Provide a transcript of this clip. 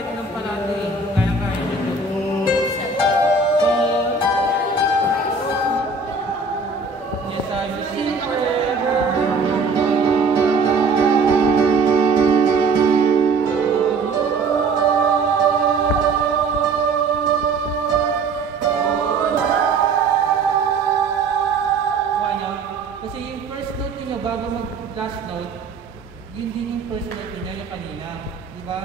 bet ng parati eh. Kaya-kaya nyo to. Yes, I will sing forever. Kasi yung first note niyo bago mag-last note, yun din yung first note niya yung kanina. Di ba?